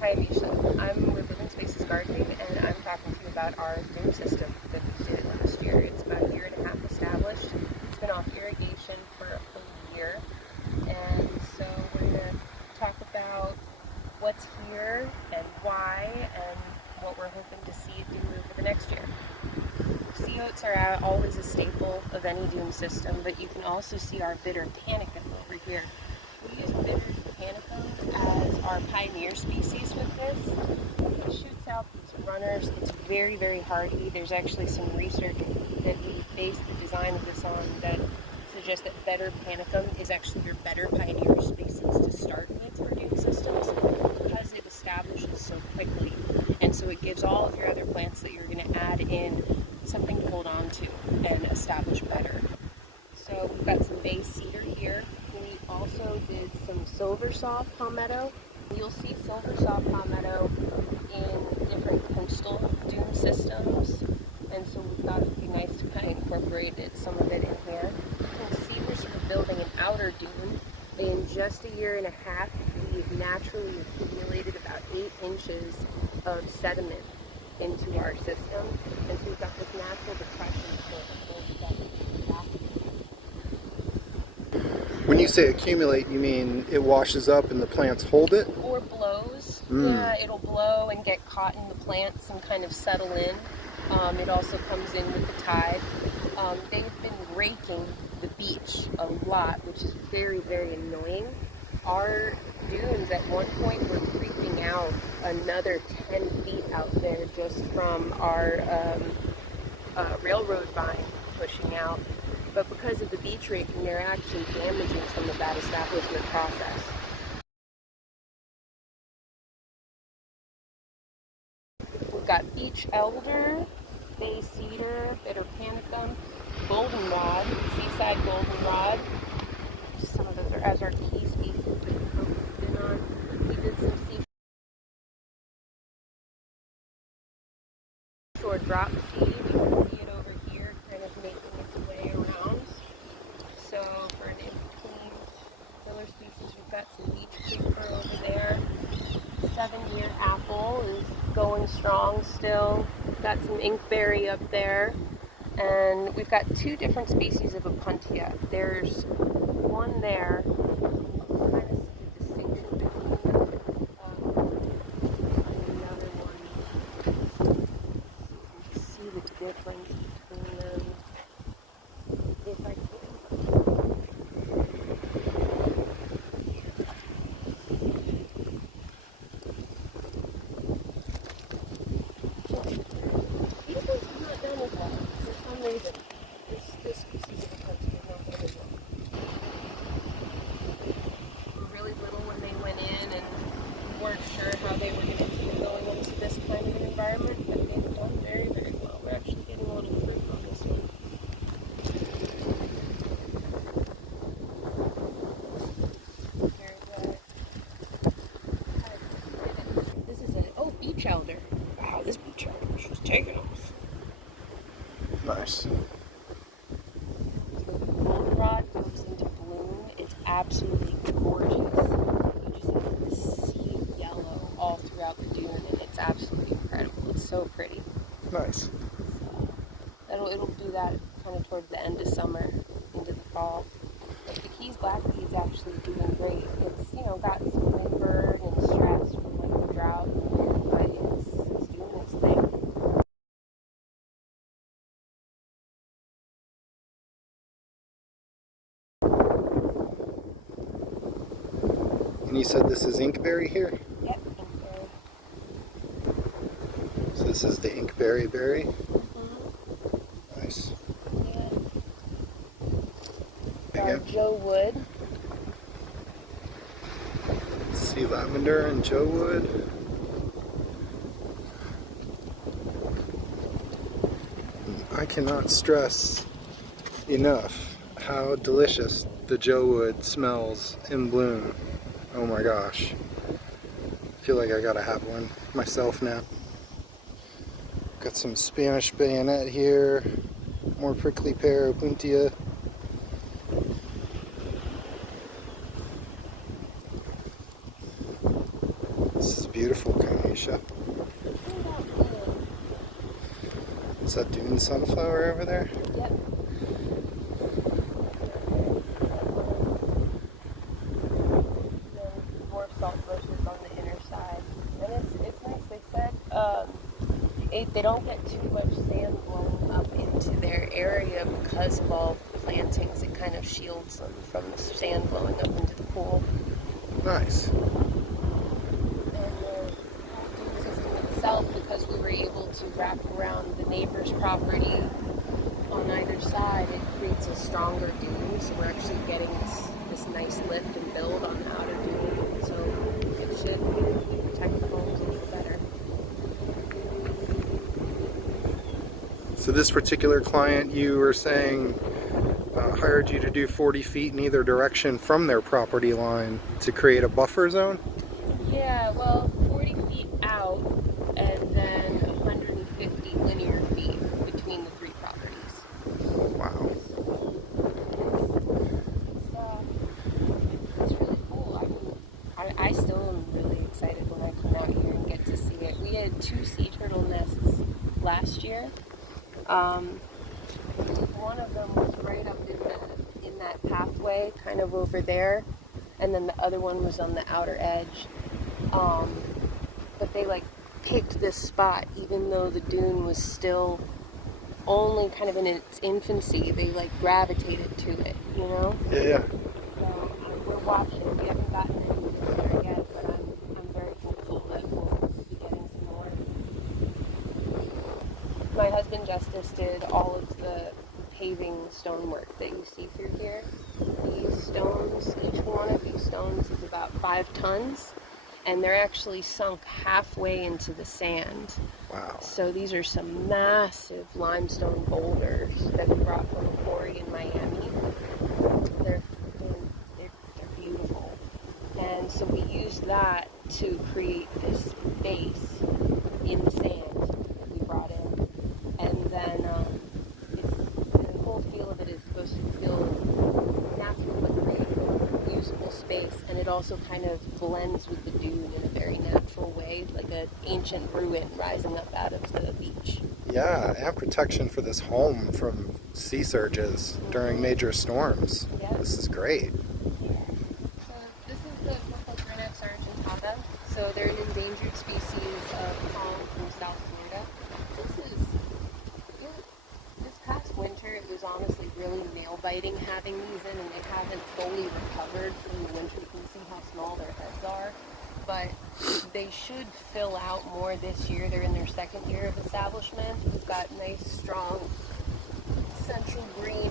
Kiamesha. I'm with Living Spaces Gardening, and I'm talking to you about our dune system that we did last year. It's about a year and a half established. It's been off irrigation for a full year, and so we're going to talk about what's here and why and what we're hoping to see it do over the next year. Sea oats are always a staple of any dune system, but you can also see our bitter panicum over here. We use bitter panicum as our pioneer species with this. It shoots out these runners. It's very, very hardy. There's actually some research that we based the design of this on that suggests that bitter panicum is actually your better pioneer species to start with for dune systems because it establishes so quickly. And so it gives all of your other plants that you're going to add in something to hold on to and establish better. So we've got some bay cedar here. We also did some silver soft palmetto. You'll see silver soft palmetto in different coastal dune systems, and so we thought it would be nice to kind of incorporate some of it in here. You can see we're sort of building an outer dune. In just a year and a half, we've naturally accumulated about 8 inches of sediment into our system, and so we've got this natural depression When you say accumulate, you mean it washes up and the plants hold it? Or blows. Yeah, it'll blow and get caught in the plants and kind of settle in. It also comes in with the tide. They've been raking the beach a lot, which is very, very annoying. Our dunes at one point were creeping out another 10 feet out there just from our railroad vine pushing out. But because of the beach raking, they're actually damaging some of that establishment process. We've got beech elder, bay cedar, bitter panicum, goldenrod, seaside goldenrod. Some of those are as our key species that we focused in on. We did some seashore drop seed. You can see it over here, kind of making its way around. So for an in-between filler species, we've got some beech creeper over there. 7-year apple is going strong still. We've got some inkberry up there. And we've got 2 different species of Opuntia. There's one there. You kind of see the distinction between them. And another one. You can see the difference between them. If I can. This species of Opuntia is not done as well. They were really little when they went in, and we weren't sure how they were going to keep going into this kind of an environment, but they've done very, very well. We're actually getting a little fruit on this one. This is beech elder. Wow, this beech elder, she's taking off. Nice. Goldenrod goes into bloom. It's absolutely gorgeous. You just have this sea of yellow all throughout the dune, and it's absolutely incredible. It's so pretty. Nice. So it'll do that kind of towards the end of summer into the fall. But the Keys blackweed's actually doing great. It's got some windburn and stress from like the drought and the wind, but it's doing its thing. And you said this is inkberry here? Yep, inkberry. So this is the inkberry berry? Mm-hmm. Nice. Yeah. Our Joe Wood. Sea lavender and Joe Wood. I cannot stress enough how delicious the Joe Wood smells in bloom. Oh my gosh. I feel like I gotta have one myself now. Got some Spanish bayonet here, more prickly pear, Opuntia. This is beautiful, Kiamesha. Is that dune sunflower over there? Yep. Dwarf salt bushes on the inner side. And it's nice. They said they don't get too much sand blowing up into their area because of all the plantings. It kind of shields them from the sand blowing up into the pool. Nice. Because we were able to wrap around the neighbor's property on either side, it creates a stronger dune, so we're actually getting this nice lift and build on the outer dune, so it should protect the homes a little better. So this particular client, you were saying, hired you to do 40 feet in either direction from their property line to create a buffer zone? Yeah, well, 40 feet out and then 150 linear feet between the three properties. Wow. It's really cool. I still am really excited when I come out here and get to see it. We had 2 sea turtle nests last year. One of them was right up in that pathway, kind of over there, and then the other one was on the outer edge. But they picked this spot, even though the dune was still only kind of in its infancy. They gravitated to it, you know? Yeah. So we're watching. We haven't gotten any this year yet, but I'm very hopeful that we'll be getting some more. My husband Justice did all of the paving stonework that you see through here. These stones, each one of these stones is about 5 tons. And they're actually sunk halfway into the sand. Wow. So these are some massive limestone boulders that we brought from a quarry in Miami. They're beautiful. And so we used that to create this base in the sand that we brought in. And then the whole feel of it is supposed to feel natural but create usable space. And it also kind of blends with the dune in a very natural way, like an ancient ruin rising up out of the beach. Yeah, and protection for this home from sea surges during major storms. Yeah. This is great. So this is the purple Granax argentata. So they're an endangered species of palm from South Florida. This past winter, it was honestly really nail-biting having these in, and they haven't fully recovered from the winter. You can see how small their heads are, but they should fill out more this year. They're in their 2nd year of establishment. We've got nice, strong, central green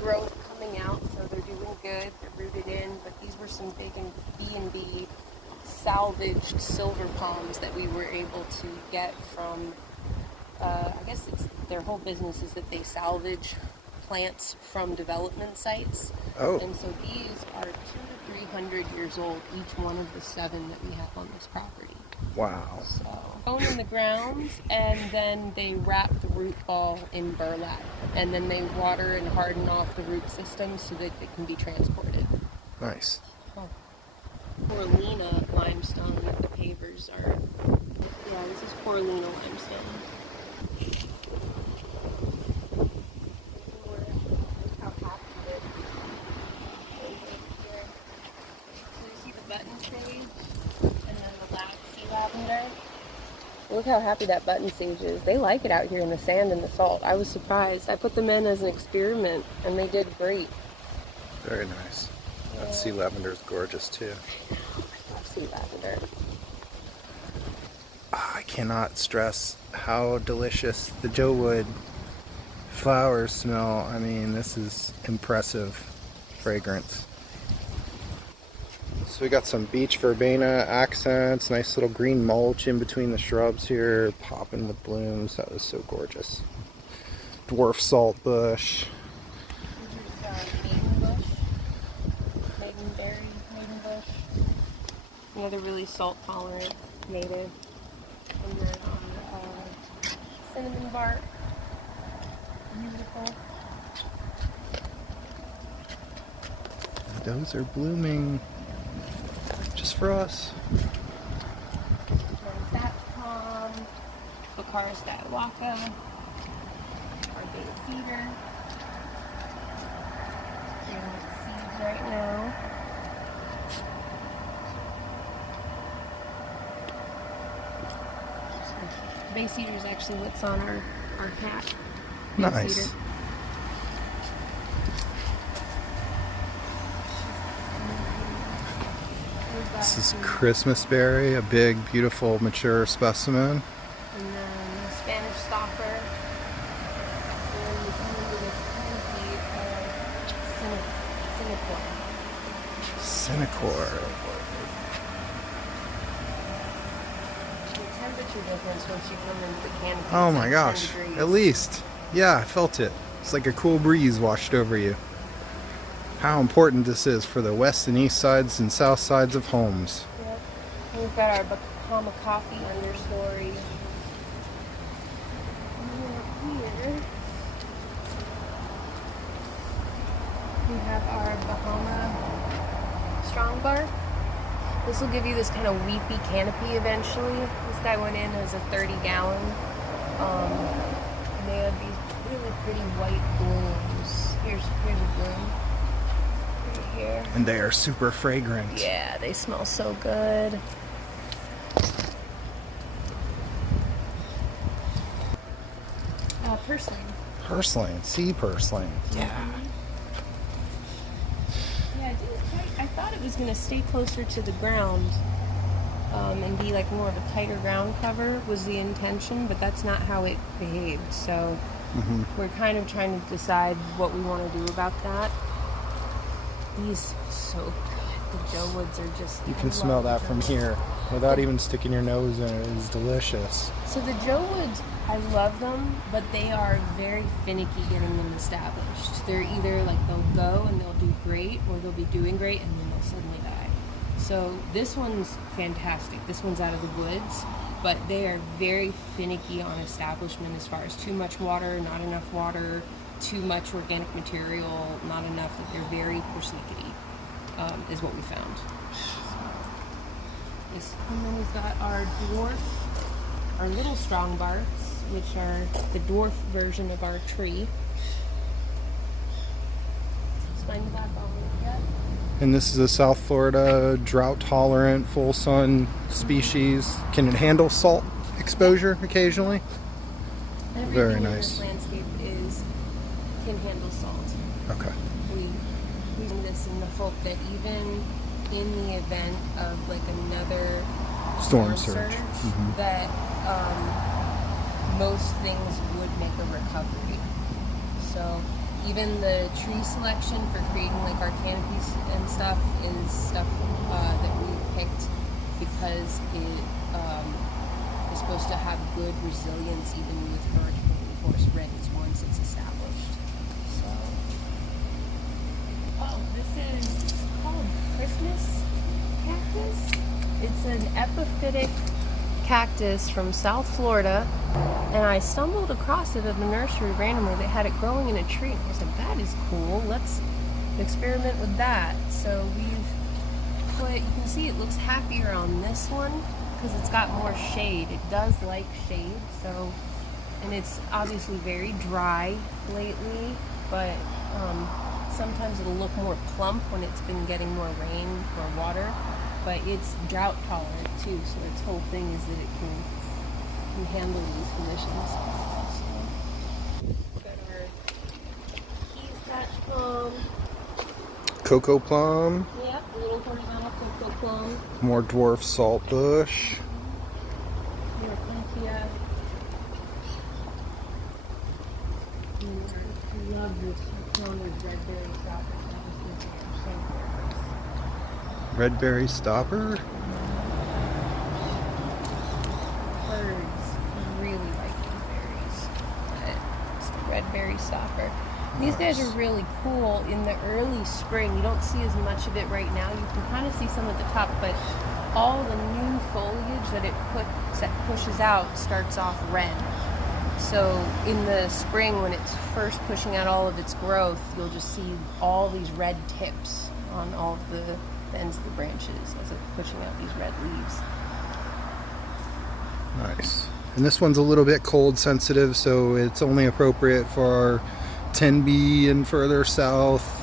growth coming out, so they're doing good. They're rooted in, but these were some big B&B salvaged silver palms that we were able to get from, I guess their whole business is that they salvage plants from development sites. Oh. And so these are 200 to 300 years old, each one of the 7 that we have on this property. Wow. So, grown in the ground, and then they wrap the root ball in burlap, and then they water and harden off the root system so that it can be transported. Nice. Coralina limestone that the pavers are. Yeah, this is Coralina limestone. How happy it is. So you see the button sage and then the sea lavender. Look how happy that button sage is. They like it out here in the sand and the salt. I was surprised. I put them in as an experiment and they did great. Very nice. That sea lavender is gorgeous too. I love sea lavender. I cannot stress how delicious the Joe Wood flowers smell. I mean, this is impressive fragrance. So we got some beach verbena accents, nice little green mulch in between the shrubs here, popping with blooms. That was so gorgeous. Dwarf salt bush. Yeah, they're really salt tolerant, native. And then cinnamon bark, beautiful. Those are blooming just for us. Bacaris diawaka, our bait feeder. And seeds right now. Bay cedar is actually what's on our hat. Nice. Cedar. This is Christmas berry, a big, beautiful, mature specimen. And then Spanish stopper. And we come into this canopy of Cinecore. The temperature difference once you come into the canopy. Oh my gosh, at least. Yeah, I felt it. It's like a cool breeze washed over you. How important this is for the west and east sides and south sides of homes. Yep. And we've got our Bahama coffee understory. And here we have our Bahama strongbar. This will give you this kind of weepy canopy eventually. This guy went in as a 30-gallon. And they have these really pretty white blooms. Here's a bloom. Here. And they are super fragrant. Yeah, they smell so good. Purslane. Purslane, sea purslane. Yeah. Yeah, I thought it was going to stay closer to the ground and be like more of a tighter ground cover was the intention, but that's not how it behaved. So we're kind of trying to decide what we want to do about that. These smell so good. The Joe Woods are just... You can smell that from here without even sticking your nose in it. It's delicious. So the Joe Woods, I love them, but they are very finicky getting them established. They're either like they'll go and they'll do great, or they'll be doing great and then they'll suddenly die. So this one's fantastic. This one's out of the woods, but they are very finicky on establishment as far as too much water, not enough water, too much organic material, not enough. That they're very persnickety, is what we found. And then we've got our little strong barks, which are the dwarf version of our tree. Spiny blackball yet? And this is a South Florida drought tolerant, full sun species. Can it handle salt exposure occasionally? Everything Very in nice. this landscape can handle salt. Okay. We do this in the hope that even in the event of like another Storm surge. that most things would make a recovery. So even the tree selection for creating like our canopies and stuff is stuff that we picked because it is supposed to have good resilience even with hurricane force winds once it's established. So, this is called Christmas cactus. It's an epiphytic cactus from South Florida, and I stumbled across it at the nursery randomly. They had it growing in a tree, and I was like, that is cool, let's experiment with that. So we've put, you can see it looks happier on this one because it's got more shade. It does like shade, so, and it's obviously very dry lately, but sometimes it'll look more plump when it's been getting more rain or water. But it's drought tolerant too, so its whole thing is that it can handle these conditions. So, we've got our keys patch plum. Cocoa plum. Yep, a little horizontal cocoa plum. More dwarf saltbush. More Panthea. I love this plum with red berry stopper. Red berry stopper. Birds really like these berries. But it's the red berry stopper. These guys are really cool in the early spring. You don't see as much of it right now. You can kind of see some at the top, but all the new foliage that it pushes out starts off red. So in the spring, when it's first pushing out all of its growth, you'll just see all these red tips on all of the ends of the branches as it's pushing out these red leaves. Nice. And this one's a little bit cold sensitive, so it's only appropriate for our 10B and further south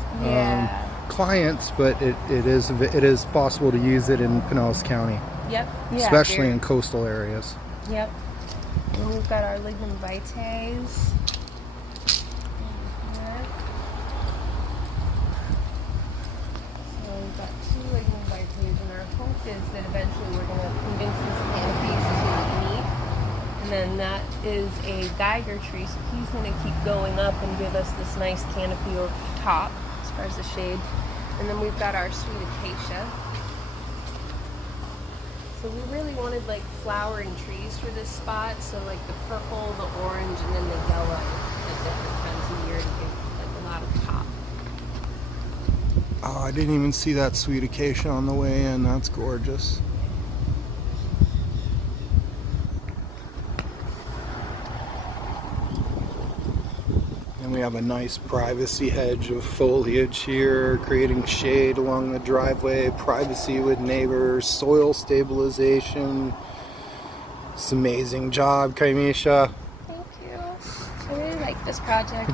clients, but it is possible to use it in Pinellas County. Yep. Yeah, especially in coastal areas. Yep. And we've got our lignum vitaes. So we've got 2 lignum vitaes, and our hope is that eventually we're going to convince these canopies to meet. And then that is a Geiger tree, so he's going to keep going up and give us this nice canopy over the top as far as the shade. And then we've got our sweet acacia. So we really wanted like flowering trees for this spot, so like the purple, the orange, and then the yellow at different times of year to give like a lot of pop. Oh, I didn't even see that sweet acacia on the way in. That's gorgeous. And we have a nice privacy hedge of foliage here, creating shade along the driveway, privacy with neighbors, soil stabilization. It's an amazing job, Kiamesha. Thank you. I really like this project.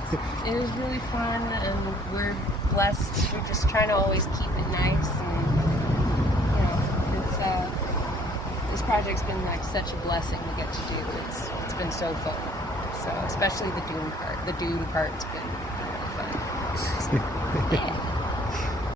It was really fun, and we're blessed. We're just trying to always keep it nice, and you know, it's this project's been like such a blessing to get to do. It's been so fun. So especially the dune part. The dune part's been really fun. Yeah.